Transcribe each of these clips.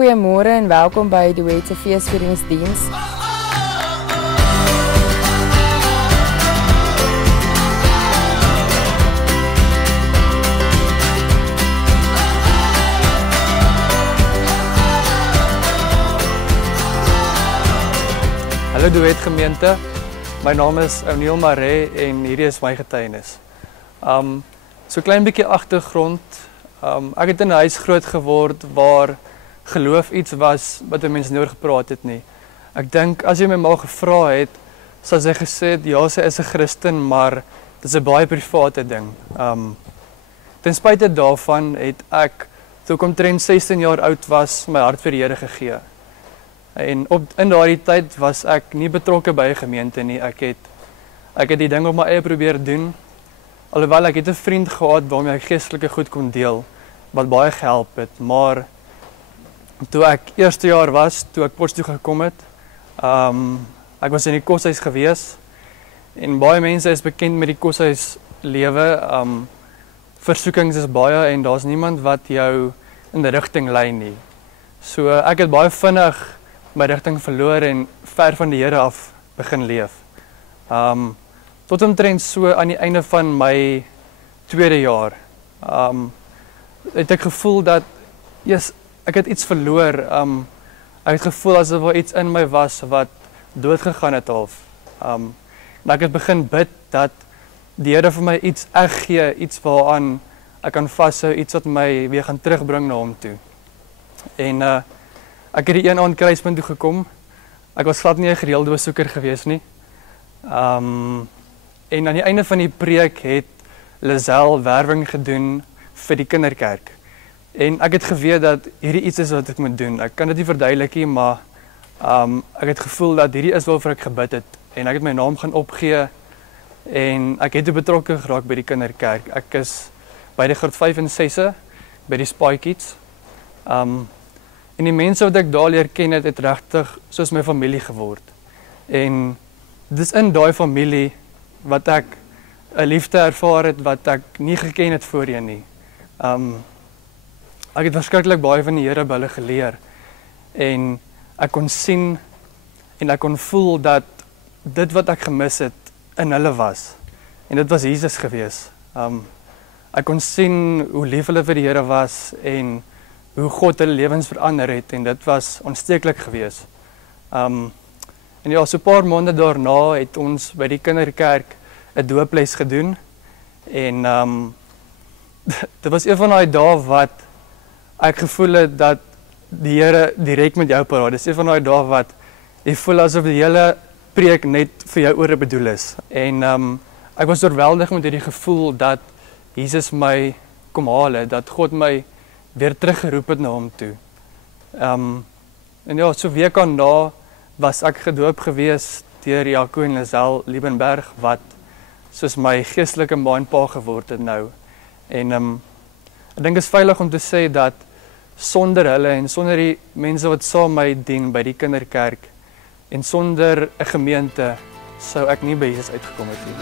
Goeiemôre en welkom by Duet se feesvieringsdiens. Hallo Duet gemeente, my naam is O'Neil Maree en hierdie is my getuienis. So klein bietjie agtergrond. Ek het in 'n huis groot geword waar geloof iets was wat 'n mens nie oor gepraat het nie. Ek dink as jy my ma gevra het, sou sy gesê het ja, sy is 'n Christen, maar dit is 'n baie private ding. Ten spyte daarvan het ek toe ek omtrent 16 jaar oud was, my hart vir die Here gegee. En in daardie tyd was ek nie betrokke by 'n gemeente nie. Ek het die ding op my eie probeer doen. Alhoewel ek het 'n vriend gehad waarmee ek geestelike goed kon deel, wat baie gehelp het. Maar toe ek eerste jaar was, toe ek Potchefstroom toe gekom het, ek was in die koshuis gewees en baie mense is bekend met die koshuis lewe. Versoekings is baie en daar's niemand wat jou in die rigting lei nie. So ek het baie vinnig my rigting verloor en ver van die Here af begin leef. Tot omtrent so aan die einde van my tweede jaar, het ek gevoel dat ek het iets verloor. Ek het gevoel asof daar iets in my was wat dood gegaan het half. En ek het begin bid dat die Here vir my iets gee, iets waaraan ek kan vashou, iets wat my weer gaan terugbring na hom toe. En ek het die een aand kruispunt toe gekom. Ek was glad nie 'n gereelde besoeker gewees nie. En aan die einde van die preek het Lazel werwing gedoen vir die kinderkerk. En ek het geweet dat hierdie iets is wat ek moet doen. Ek kan dit nie verduidelik nie, maar ek het gevoel dat hierdie is waarvoor ek gebid het. En ek het my naam gaan opgee en ek het betrokke geraak by die kinderkerk. Ek is by die graad 5 en 6 by die Spy Kids. En die mense wat ek daar leer ken het regtig soos my familie geword. En dis in daai familie wat ek 'n liefde ervaar het wat ek nie geken het voorheen nie. Ek het verskriklik baie van die Here by hulle geleer. En ek kon sien en ek kon voel dat dit wat ek gemis het in hulle was. En dit was Jesus gewees. Ek kon sien hoe lief hulle vir die Here was en hoe God hulle lewens verander het en dit was aansteeklik gewees. En ja, so 'n paar maande daarna het ons by die kinderkerk 'n dooples gedoen en dit was een van daai dae wat ek gevoel het dat die Here direk met jou praat. Dis een van daai dae wat jy voel asof die hele preek net vir jou ore bedoel is. En ek was oorweldig met hierdie gevoel dat Jesus my kom haal het, dat God my weer teruggeroep het na hom toe. En ja, so week aan na was ek gedoop gewees deur Jaco en Lazel Liebenberg wat soos my geestelike ma en pa geword het nou. En ek dink is veilig om te sê dat sonder hulle en sonder die mense wat saam my dien by die kinderkerk en sonder 'n gemeente sou ek nie by Jesus uitgekom het nie.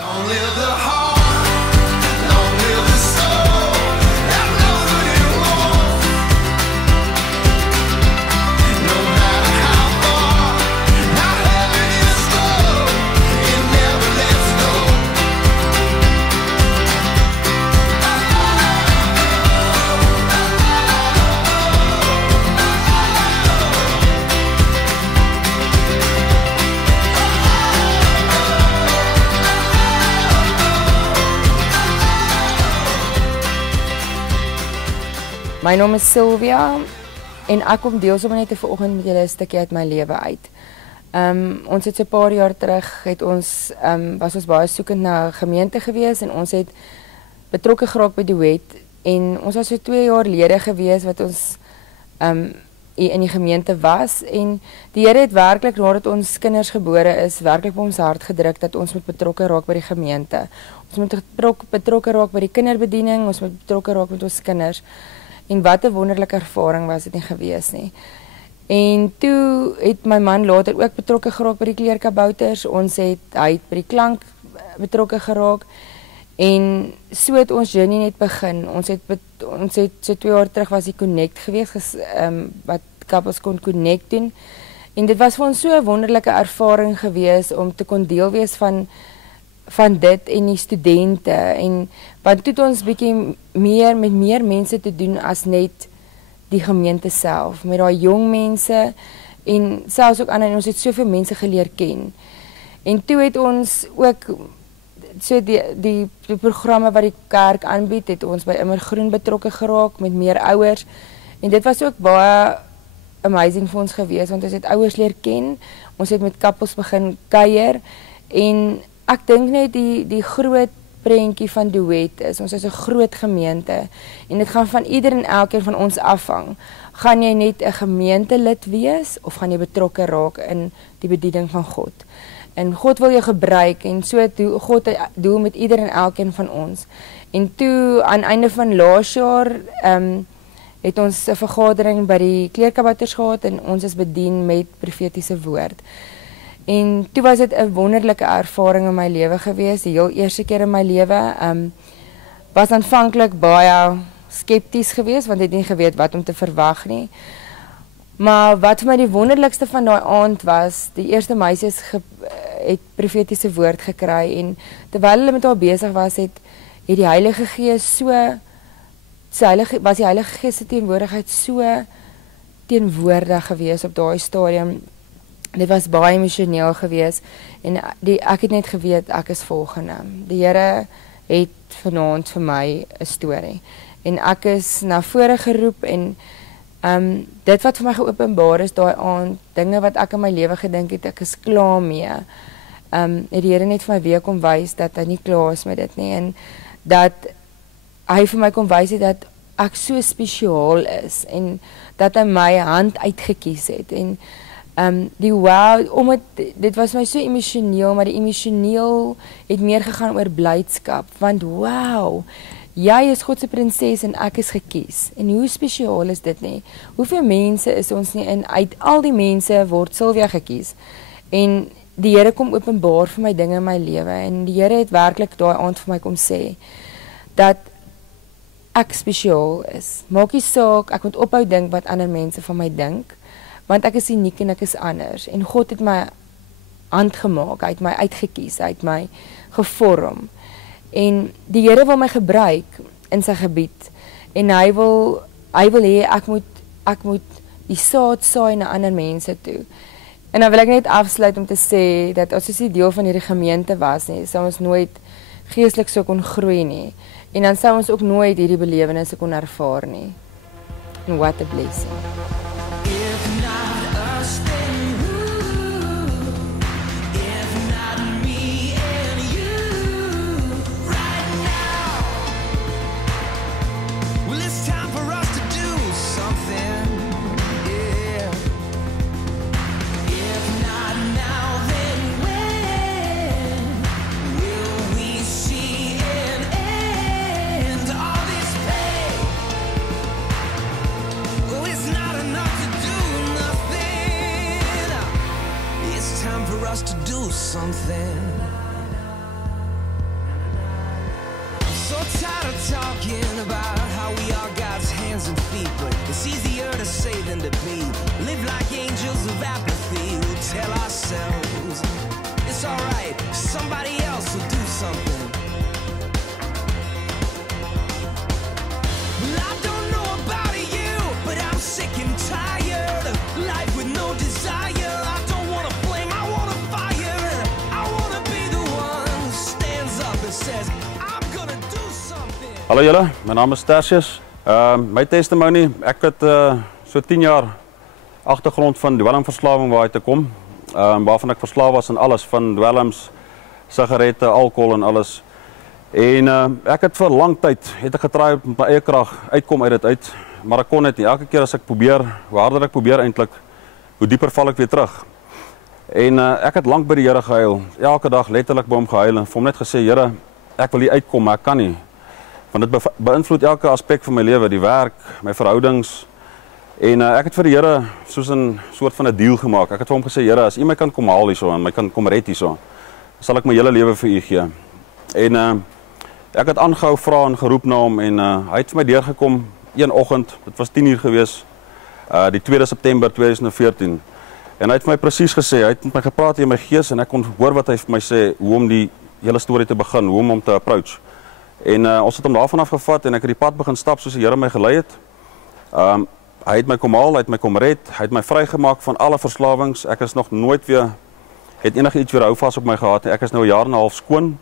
My naam is Sylvia en ek kom deels om net vanoggend met julle 'n stukkie uit my lewe uit. Ons het so 'n paar jaar terug was ons baie soekend na 'n gemeente gewees en ons het betrokke geraak by Duet en ons was so 2 jaar lede gewees wat ons in die gemeente was en die Here het werklik nadat ons kinders gebore is, werklik op ons hart gedruk dat ons moet betrokke raak by die gemeente. Ons moet betrokke raak by die kinderbediening, ons moet betrokke raak met ons kinders. En wat 'n wonderlike ervaring was dit nie gewees nie. En toe het my man later ook betrokke geraak by die kleerkabouters. Hy het by die klank betrokke geraak en so het ons journey net begin. Ons het so 2 jaar terug was die Connect gewees wat couples kon connect doen. En dit was vir ons so 'n wonderlike ervaring gewees om te kon deel wees van dit en die studente en want toe het ons bietjie meer met meer mense te doen as net die gemeente self, met daai jong mense en selfs ook ander, ons het soveel mense geleer ken. En toe het ons ook so die programme wat die kerk aanbied, het ons by Immergroen betrokke geraak met meer ouers en dit was ook baie amazing vir ons gewees want ons het ouers leer ken, ons het met couples begin kuier en ek dink net die groot prentjie van Duet is, ons is 'n groot gemeente en dit gaan van ieder en elkeen van ons afhang. Gaan jy net 'n gemeentelid wees of gaan jy betrokke raak in die bediening van God? En God wil jou gebruik en so God doel met ieder en elkeen van ons. En toe aan einde van laas jaar het ons 'n vergadering by die kleerkabouters gehad en ons is bedien met profetiese woord. En toe was dit 'n wonderlike ervaring in my lewe gewees, die heel eerste keer in my lewe. Was aanvanklik baie skepties gewees want ek het nie geweet wat om te verwag nie. Maar wat vir my die wonderlikste van daai aand was, die eerste meisies het profetiese woord gekry en terwyl hulle met haar besig was, het die Heilige Gees was die Heilige Gees se teenwoordigheid so teenwoordig gewees op daai stadium. Dit was baie emosioneel gewees en ek het net geweet ek is volgende. Die Here het vanaand vir my 'n storie en ek is na vore geroep en dit wat vir my geopenbaar is daai aand, dinge wat ek in my lewe gedink het ek is klaar mee. Het die Here net vir my weer kom wys dat hy nie klaar is met dit nie en dat hy vir my kom wys het dat ek so spesiaal is en dat hy my hand uitgekies het en die wow, dit was my so emosioneel, maar die emosioneel het meer gegaan oor blydskap, want wow, jy is God se prinses en ek is gekies, en hoe spesiaal is dit nie? Hoeveel mense is ons nie, en uit al die mense word Sylvia gekies, en die Here kom openbaar vir my dinge in my lewe, en die Here het werklik daai aand vir my kom sê, dat ek spesiaal is, maak nie saak, ek moet ophou dink wat ander mense van my dink, want ek is uniek en ek is anders, en God het my hand gemaak, hy het my uitgekies, hy het my gevorm, en die Here wil my gebruik in sy gebied, en hy wil hê ek moet die saad saai na ander mense toe. En dan wil ek net afsluit om te sê, dat as ons nie deel van hierdie gemeente was nie, sou ons nooit geestelik so kon groei nie, en dan sou ons ook nooit hierdie belewennisse kon ervaar nie. And what a blessing. Something. I'm so tired of talking about how we are God's hands and feet, but it's easier to say than to be. Live like angels of apathy. We tell ourselves it's alright, somebody else will do something. Well, I don't know about you, but I'm sick and tired of life with no desire. Hallo julle, my naam is Tertius. My testimony, ek het so 10 jaar agtergrond van dwelmverslawing waar uit te kom, waarvan ek verslaaf was aan alles, van dwelms, sigarette, alcohol en alles. En ek het vir lang tyd, het ek getraai met my eie krag, uitkom uit dit uit, maar ek kon dit nie. Elke keer as ek probeer, hoe harder ek probeer eintlik, hoe dieper val ek weer terug. En ek het lang by die Here gehuil, elke dag letterlik by hom gehuil, en vir hom net gesê, Here, ek wil hier uitkom, maar ek kan nie. Want dit beïnvloed elke aspek van my lewe, die werk, my verhoudings. En ek het vir die Here soos 'n soort van 'n deal gemaak. Ek het vir hom gesê, Here, as U my kan kom haal hierso en my kan kom red hierso, sal ek my hele lewe vir U gee. En ek het aangehou vra en geroep na hom en hy het vir my deurgekom een oggend, dit was 10 uur gewees, die 2 September 2014. En hy het vir my presies gesê, hy het met my gepraat in my gees en ek kon hoor wat hy vir my sê, hoe om die hele storie te begin, hoe om hom te approach. En ons het hom daarvan afgevat en ek het die pad begin stap soos die Here my gelei het. Hy het my kom haal, hy het my kom red, hy het my vrygemaak van alle verslawings. Ek is nog nooit weer, het enige iets weer hou vas op my gehad. Ek is nou 1 jaar en 'n half skoon.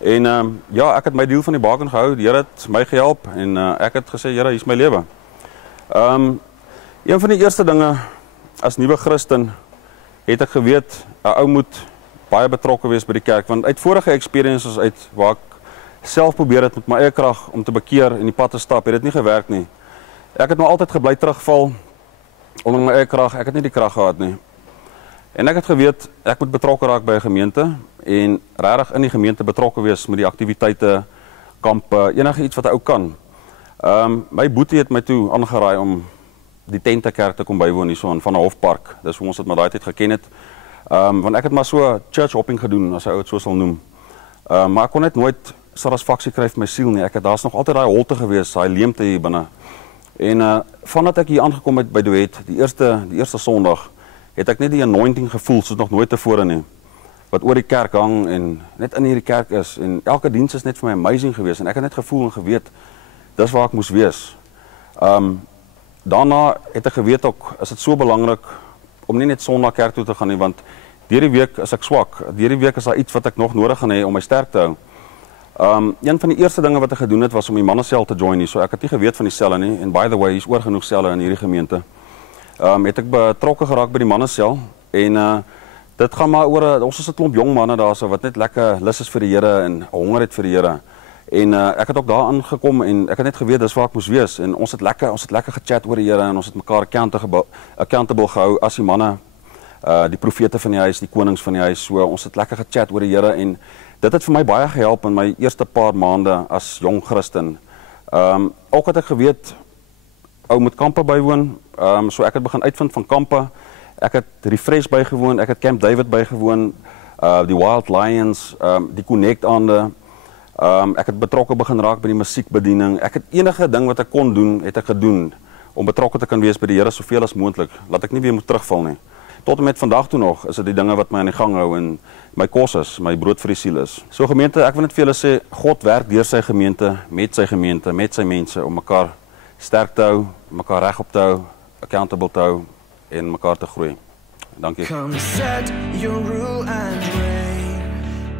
En ja, ek het my deel van die baken gehou, die Here het my gehelp en ek het gesê, Here, hier is my lewe. Een van die eerste dinge, as nuwe Christen, het ek geweet, 'n ou moet baie betrokke wees by die kerk, want uit vorige experiences uit, waar ek self probeer het met my eie krag om te bekeer en die pad te stap, het dit nie gewerk nie. Ek het maar altyd gebly terugval onder my eie krag, ek het nie die krag gehad nie. En ek het geweet, ek moet betrokke raak by 'n gemeente en regtig in die gemeente betrokke wees met die aktiwiteite, kampe, enige iets wat 'n ou kan. My boetie het my toe aangeraai om die Tentekerk te kom bywoon hier so in Van der Hofpark. Dis hoe ons dit maar daai tyd geken het. Want ek het maar so church hopping gedoen, as 'n ou dit so sal noem. Maar ek kon net nooit satisfaksie kry vir my siel nie. Daar's nog altyd daai holte gewees, daai leemte hier binne. En vandat ek hier aangekom het by Duet, die eerste Sondag, het ek net die anointing gevoel soos nog nooit tevore nie. Wat oor die kerk hang en net in hierdie kerk is. En elke diens is net vir my amazing gewees en ek het net gevoel en geweet, dis waar ek moes wees. Daarna het ek geweet ook, is dit so belangrik om nie net Sondag kerk toe te gaan nie, want deur die week is ek swak. Deur die week is daar iets wat ek nog nodig gaan hê om my sterk te hou. Een van die eerste dinge wat ek gedoen het, was om die mannensel te join nie. So ek het nie geweet van die selle nie. En by the way, hier is oor genoeg selle in hierdie gemeente. Het ek betrokke geraak by die mannensel. En dit gaan maar oor, ons is 'n klomp jong manne daar so, wat net lekker lus is vir die Here en honger het vir die Here. En ek het ook daar aangekom en ek het net geweet dis waar ek moes wees. En ons het lekker gechat oor die Here en ons het mekaar accountable gehou as die manne, die profete van die huis, die konings van die huis. So ons het lekker gechat oor die Here en dit het vir my baie gehelp in my eerste paar maande as jong Christen. Ook het ek geweet, ou moet kampe bywoon, so ek het begin uitvind van kampe. Ek het Refresh bygewoon, ek het Camp David bygewoon, die Wild Lions, die Connect aande. Ek het betrokke begin raak by die musiekbediening. Ek het enige ding wat ek kon doen, het ek gedoen, om betrokke te kan wees by die Here soveel as moontlik, laat ek nie weer moet terugval nie. Tot en met vandag toe nog, is dit die dinge wat my aan die gang hou en my kos is, my brood vir die siel is. So gemeente, ek wil net vir julle sê, God werk deur sy gemeente, met sy mense, om mekaar sterk te hou, mekaar reg op te hou, accountable te hou, en mekaar te groei. Dankie. Come set your rule and reign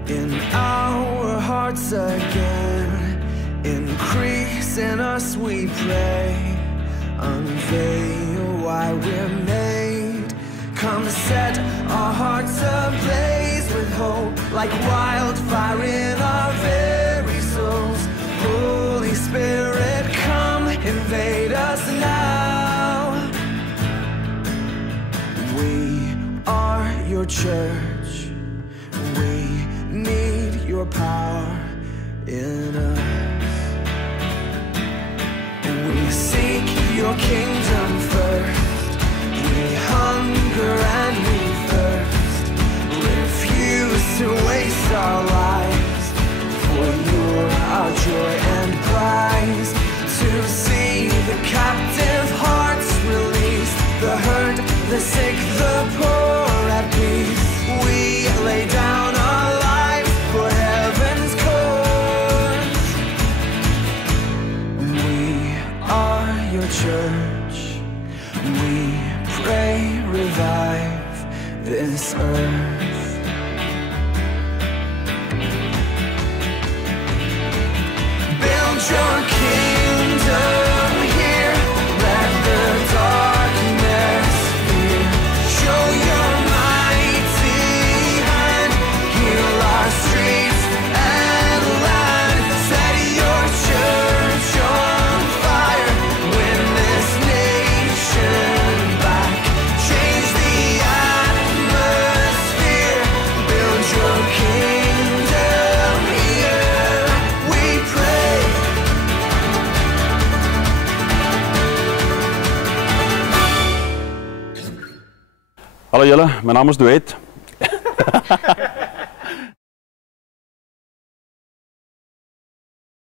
in our hearts again. Increase in us we pray. Unveil why we're made. Come set our hearts ablaze with hope, like wildfire in our very souls. Holy Spirit, come invade us now. We are your church. We need your power in us. We seek your kingdom first. We hunger and we thirst. Refuse to waste our lives, for you're our joy and prize. To see the captive hearts released, the hurt, the sick, the poor at peace. We lay down our lives for heaven's cause. We are your church. We pray, revive this earth. Build your kingdom here. Let the darkness fear. Show your mighty hand. Heal our streets and land. Set your church on fire. Win this nation back. Change the atmosphere. Build your kingdom here. We pray. Hallo julle, my naam is Duet.